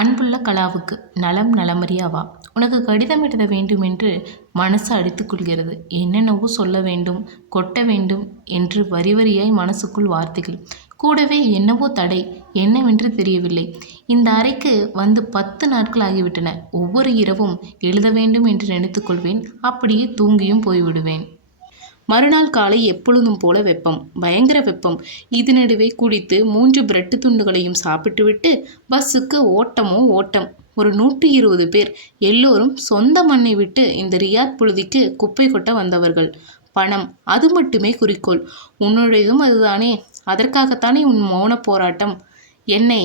அன்புள்ள கலாவுக்கு நலம் நலமறியா வா. உனக்கு கடிதம் எழுத வேண்டும் என்று மனசு அடித்துக் கொள்கிறது. என்னென்னவோ சொல்ல வேண்டும், கொட்ட வேண்டும் என்று வரி வரியாய் மனசுக்குள் வார்த்தைகள். கூடவே என்னவோ தடை, என்னவென்று தெரியவில்லை. இந்த அறைக்கு வந்து 10 நாட்கள் ஆகிவிட்டன. ஒவ்வொரு இரவும் எழுத வேண்டும் என்று நினைத்துக்கொள்வேன். அப்படியே தூங்கியும் போய்விடுவேன். மறுநாள் காலை எப்பொழுதும் போல வெப்பம், பயங்கர வெப்பம். இது நடுவே குடித்து 3 பிரெட்டு துண்டுகளையும் சாப்பிட்டுவிட்டு பஸ்ஸுக்கு ஓட்டமோ ஓட்டம். ஒரு 120 பேர். எல்லோரும் சொந்த மண்ணை விட்டு இந்த ரியாத் புழுதிக்கு குப்பை கொட்ட வந்தவர்கள். பணம், அது மட்டுமே குறிக்கோள். உன்னுடையதும் அதுதானே. அதற்காகத்தானே உன் மௌன போராட்டம் என்னை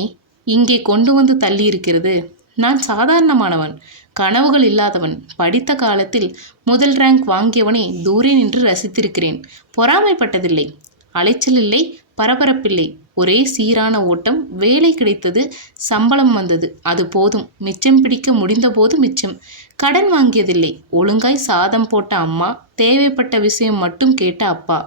இங்கே கொண்டு வந்து தள்ளியிருக்கிறது. நான் சாதாரணமானவன், கனவுகள் இல்லாதவன். படித்த காலத்தில் முதல் ரேங்க் வாங்கியவனை தூரே நின்று ரசித்திருக்கிறேன். பொறாமைப்பட்டதில்லை. அலைச்சல் இல்லை, பரபரப்பில்லை. ஒரே சீரான ஓட்டம். வேலை கிடைத்தது, சம்பளம் வந்தது, அது போதும். மிச்சம் பிடிக்க முடிந்தபோது மிச்சம். கடன் வாங்கியதில்லை. ஒழுங்காய் சாதம் போட்ட அம்மா, தேவைப்பட்ட விஷயம் மட்டும் கேட்ட அப்பா.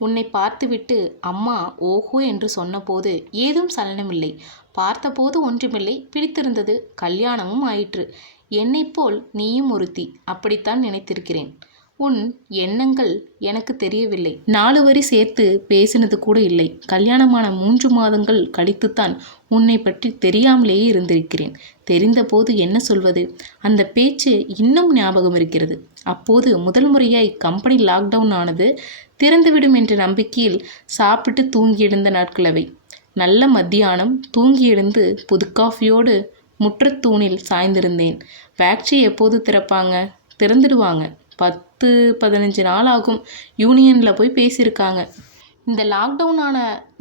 உன்னை பார்த்துவிட்டு அம்மா ஓஹோ என்று சொன்னபோது ஏதும் சலனமில்லை. பார்த்தபோது ஒன்றுமில்லை. பிடித்திருந்தது. கல்யாணமும் ஆயிற்று. என்னைப் போல் நீயும் ஒருத்தி. அப்படித்தான் நினைத்திருக்கிறேன். உன் எண்ணங்கள் எனக்கு தெரியவில்லை. 4 வரி சேர்த்து பேசினது கூட இல்லை. கல்யாணமான 3 மாதங்கள் கழித்துத்தான் உன்னை பற்றி தெரியாமலேயே இருந்திருக்கிறேன். தெரிந்தபோது என்ன சொல்வது? அந்த பேச்சு இன்னும் ஞாபகம் இருக்கிறது. அப்போது முதல் முறையாய் கம்பெனி லாக்டவுன் ஆனது. திறந்துவிடும் என்ற நம்பிக்கையில் சாப்பிட்டு தூங்கி எழுந்த நாட்கள் அவை. நல்ல மத்தியானம். தூங்கி எழுந்து புது காஃபியோடு முற்றத்தூணில் சாய்ந்திருந்தேன். ஃபேக்ட்ரி எப்போது திறப்பாங்க? திறந்துடுவாங்க. 10-15 நாள் ஆகும். யூனியனில் போய் பேசியிருக்காங்க. இந்த லாக்டவுன் ஆன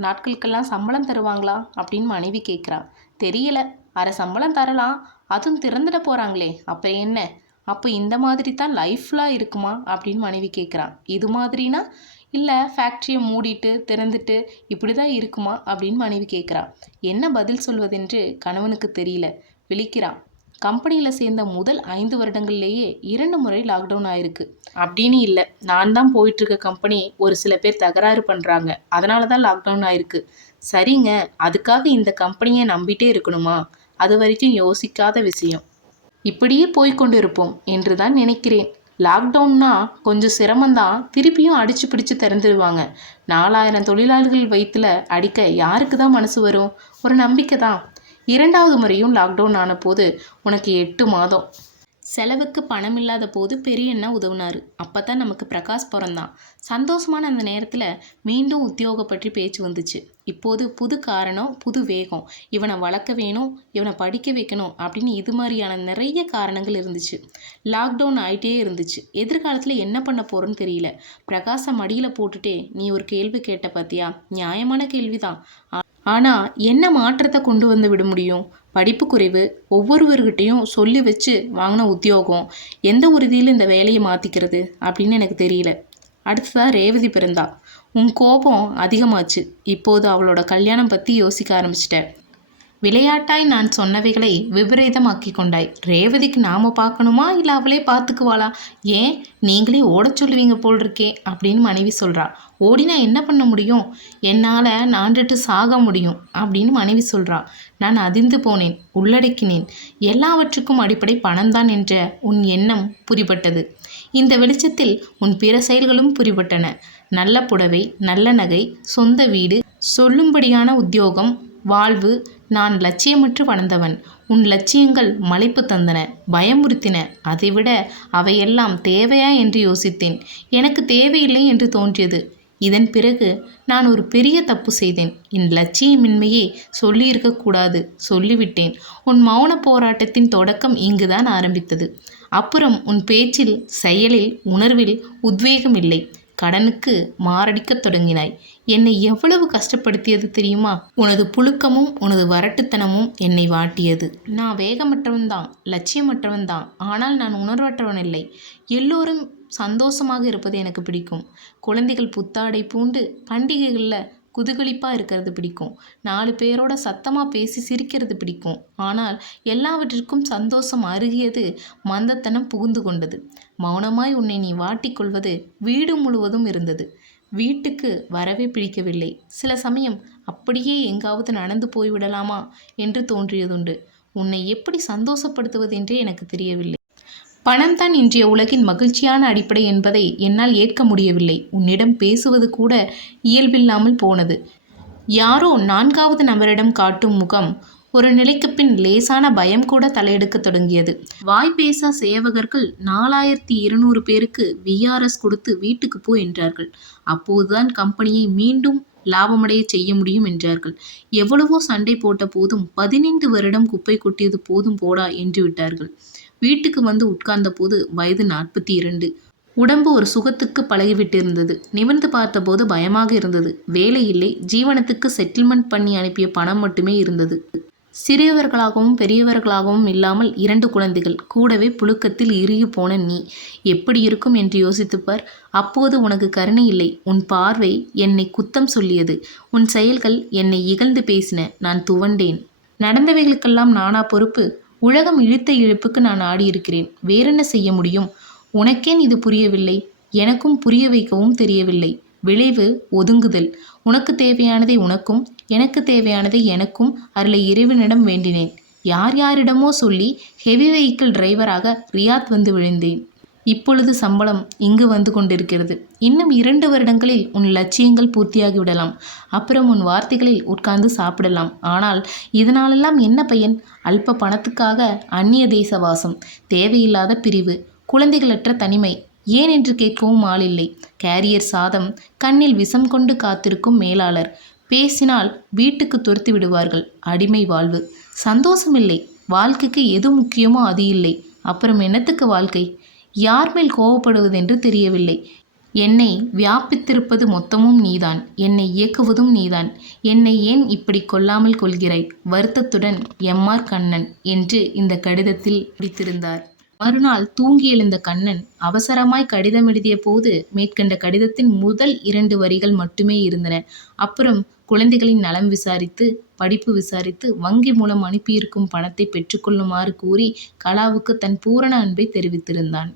நாட்களுக்கெல்லாம் சம்பளம் தருவாங்களா அப்படின்னு மனைவி கேட்குறா. தெரியல. அரை சம்பளம் தரலாம். அதுவும் திறந்துட போகிறாங்களே, அப்புறம் என்ன? அப்போ இந்த மாதிரி தான் லைஃப்லாம் இருக்குமா அப்படின்னு மனைவி கேட்குறா. இது மாதிரினா இல்லை, ஃபேக்ட்ரியை மூடிட்டு திறந்துட்டு இப்படி தான் இருக்குமா அப்படின்னு மனைவி கேட்குறா. என்ன பதில் சொல்வதென்று கணவனுக்கு தெரியல. விழிக்கிறான். கம்பெனியில் சேர்ந்த முதல் 5 வருடங்கள்லேயே 2 முறை லாக்டவுன் ஆயிருக்கு. அப்படின்னு இல்லை, நான் தான் போயிட்டுருக்க கம்பெனி ஒரு சில பேர் தகராறு பண்ணுறாங்க, அதனால தான் லாக்டவுன் ஆயிருக்கு. சரிங்க, அதுக்காக இந்த கம்பெனியை நம்பிட்டே இருக்கணுமா? அது வரைக்கும் யோசிக்காத விஷயம். இப்படியே போய்கொண்டு இருப்போம் என்று தான் நினைக்கிறேன். லாக்டவுன்னா கொஞ்சம் சிரமந்தான். திருப்பியும் அடிச்சு பிடிச்சு திறந்துடுவாங்க. 4000 தொழிலாளர்கள் வயிற்றுல அடிக்க யாருக்கு தான் மனசு வரும்? ஒரு நம்பிக்கை தான். 2வது முறையும் லாக்டவுன் ஆன போது உனக்கு 8 மாதம். செலவுக்கு பணம் இல்லாத போது பெரியண்ணா உதவுனாரு. அப்போ தான் நமக்கு பிரகாஷ் பிறந்தான். சந்தோஷமான அந்த நேரத்தில் மீண்டும் உத்தியோக பற்றி பேச்சு வந்துச்சு. இப்போது புது காரணம், புது வேகம். இவனை வளர்க்க வேணும், இவனை படிக்க வைக்கணும் அப்படின்னு இது மாதிரியான நிறைய காரணங்கள் இருந்துச்சு. லாக்டவுன் ஆகிட்டே இருந்துச்சு. எதிர்காலத்தில் என்ன பண்ண போகிறோன்னு தெரியல. பிரகாஷை மடியில் போட்டுட்டே நீ ஒரு கேள்வி கேட்ட பார்த்தியா? நியாயமான கேள்விதான். ஆனால் என்ன மாற்றத்தை கொண்டு வந்து விட முடியும்? படிப்பு குறைவு, ஒவ்வொருவர்கிட்டையும் சொல்லி வச்சு வாங்கின உத்தியோகம், எந்த உறுதியில் இந்த வேலையை மாற்றிக்கிறது அப்படின்னு எனக்கு தெரியல. அடுத்ததாக ரேவதி பிறந்தா. உன் கோபம் அதிகமாச்சு. இப்போது அவளோட கல்யாணம் பற்றி யோசிக்க ஆரம்பிச்சிட்ட. விளையாட்டாய் நான் சொன்னவைகளை விபரீதமாக்கி கொண்டாய். ரேவதிக்கு நாம் பார்க்கணுமா இல்லை அவளே பார்த்துக்குவாளா? ஏன் நீங்களே ஓடச் சொல்லுவீங்க போல் இருக்கே அப்படின்னு மனைவி சொல்கிறா. ஓடினா என்ன பண்ண முடியும்? என்னால் நான்ட்டு சாக முடியும் அப்படின்னு மனைவி சொல்கிறா. நான் அதிர்ந்து போனேன், உள்ளடக்கினேன். எல்லாவற்றுக்கும் அடிப்படை பணம்தான் என்ற உன் எண்ணம் புரிபட்டது. இந்த வெளிச்சத்தில் உன் பிற செயல்களும் புரிபட்டன. நல்ல புடவை, நல்ல நகை, சொந்த வீடு, சொல்லும்படியான உத்தியோகம், வாழ்வு. நான் லட்சியமற்று வளர்ந்தவன். உன் லட்சியங்கள் மலைப்பு தந்தன, பயமுறுத்தின. அதைவிட அவையெல்லாம் தேவையா என்று யோசித்தேன். எனக்கு தேவையில்லை என்று தோன்றியது. இதன் பிறகு நான் ஒரு பெரிய தப்பு செய்தேன். என் லட்சியமின்மையை சொல்லியிருக்கக்கூடாது. சொல்லிவிட்டேன். உன் மௌன போராட்டத்தின் தொடக்கம் இங்குதான் ஆரம்பித்தது. அப்புறம் உன் பேச்சில், செயலில், உணர்வில் உத்வேகம் இல்லை. கடனுக்கு மாரடிக்கத் தொடங்கினாய். என்னை எவ்வளவு கஷ்டப்படுத்தியது தெரியுமா? உனது புழுக்கமும் உனது வரட்டுத்தனமும் என்னை வாட்டியது. நான் வேகமற்றவன்தான், லட்சியமற்றவன்தான். ஆனால் நான் உணர்வற்றவன் இல்லை. எல்லோரும் சந்தோஷமாக இருப்பது எனக்கு பிடிக்கும். குழந்தைகள் புத்தாடை பூண்டு பண்டிகைகளில் குதூகலிப்பாக இருக்கிறது பிடிக்கும். 4 பேரோட சத்தமாக பேசி சிரிக்கிறது பிடிக்கும். ஆனால் எல்லாவற்றிற்கும் சந்தோஷம் அருகியது மந்தத்தனம் புகுந்து கொண்டது. மௌனமாய் உன்னை நீ வாட்டிக்கொள்வது வீடு முழுவதும் இருந்தது. வீட்டுக்கு வரவே பிடிக்கவில்லை. சில சமயம் அப்படியே எங்காவது நடந்து போய்விடலாமா என்று தோன்றியதுண்டு. உன்னை எப்படி சந்தோஷப்படுத்துவதென்றே எனக்கு தெரியவில்லை. பணம்தான் இன்றைய உலகின் மகிழ்ச்சியான அடிப்படை என்பதை என்னால் ஏற்க முடியவில்லை. உன்னிடம் பேசுவது கூட இயல்பில்லாமல் போனது. யாரோ 4வது நபரிடம் காட்டும் முகம் ஒரு நிலைக்குப் பின் லேசான பயம் கூட தலையெடுக்கத் தொடங்கியது. வாய் பேசா சேவகர்கள் 4200 பேருக்கு விஆர்எஸ் கொடுத்து வீட்டுக்கு போ என்றார்கள். அப்போதுதான் கம்பெனியை மீண்டும் லாபமடையச் செய்ய முடியும் என்றார்கள். எவ்வளவோ சண்டை போட்ட போதும் 15 வருடம் குப்பை கொட்டியது போதும் போடா என்று விட்டார்கள். வீட்டுக்கு வந்து உட்கார்ந்த போது வயது 42. உடம்பு ஒரு சுகத்துக்கு பழகிவிட்டிருந்தது. நிமிர்ந்து பார்த்தபோது பயமாக இருந்தது. வேலை இல்லை. ஜீவனத்துக்கு செட்டில்மெண்ட் பண்ணி அனுப்பிய பணம் மட்டுமே இருந்தது. சிறியவர்களாகவும் பெரியவர்களாகவும் இல்லாமல் 2 குழந்தைகள். கூடவே புழுக்கத்தில் இறுகி போன நீ. எப்படி இருக்கும் என்று யோசித்துப்பார். அப்போது உனக்கு கருணை இல்லை. உன் பார்வை என்னை குத்தம் சொல்லியது. உன் செயல்கள் என்னை இகழ்ந்து பேசின. நான் துவண்டேன். நடந்தவைகளுக்கெல்லாம் நானா பொறுப்பு? உலகம் இழுத்த இழுப்புக்கு நான் ஆடியிருக்கிறேன். வேறென்ன செய்ய முடியும்? உனக்கேன் இது புரியவில்லை? எனக்கும் புரிய வைக்கவும் தெரியவில்லை. விளைவு ஒதுங்குதல். உனக்கு தேவையானதை உனக்கும் எனக்கு தேவையானதை எனக்கும் அருளை இறைவனிடம் வேண்டினேன். யார் யாரிடமோ சொல்லி ஹெவி வெஹிக்கிள் டிரைவராக ரியாத் வந்து விழுந்தேன். இப்பொழுது சம்பளம் இங்கு வந்து கொண்டிருக்கிறது. இன்னும் 2 வருடங்களில் உன் லட்சியங்கள் பூர்த்தியாகிவிடலாம். அப்புறம் உன் வார்த்தைகளில் உட்கார்ந்து சாப்பிடலாம். ஆனால் இதனாலெல்லாம் என்ன பயன்? அல்ப பணத்துக்காக அந்நிய தேச வாசம், தேவையில்லாத பிரிவு, குழந்தைகளற்ற தனிமை, ஏன் என்று கேட்கவும் ஆளில்லை. கேரியர் சாதம், கண்ணில் விஷம் கொண்டு காத்திருக்கும் மேலாளர். பேசினால் வீட்டுக்கு துரத்தி விடுவார்கள். அடிமை வாழ்வு. சந்தோஷமில்லை. வாழ்க்கைக்கு எது முக்கியமோ அது இல்லை. அப்புறம் என்னத்துக்கு வாழ்க்கை? யார் மேல் கோபப்படுவதென்று தெரியவில்லை. என்னை வியாபித்திருப்பது மொத்தமும் நீதான். என்னை இயக்குவதும் நீதான். என்னை ஏன் இப்படி கொல்லாமல் கொள்கிறாய்? வருத்தத்துடன் எம்.ஆர். கண்ணன் என்று இந்த கடிதத்தில் முடித்திருந்தார். மறுநாள் தூங்கி எழுந்த கண்ணன் அவசரமாய் கடிதம் எழுதிய போது மேற்கண்ட கடிதத்தின் முதல் 2 வரிகள் மட்டுமே இருந்தன. அப்புறம் குழந்தைகளின் நலம் விசாரித்து, படிப்பு விசாரித்து, வங்கி மூலம் அனுப்பியிருக்கும் பணத்தை பெற்றுக்கொள்ளுமாறு கூறி கலாவுக்கு தன் பூரண அன்பை தெரிவித்திருந்தான்.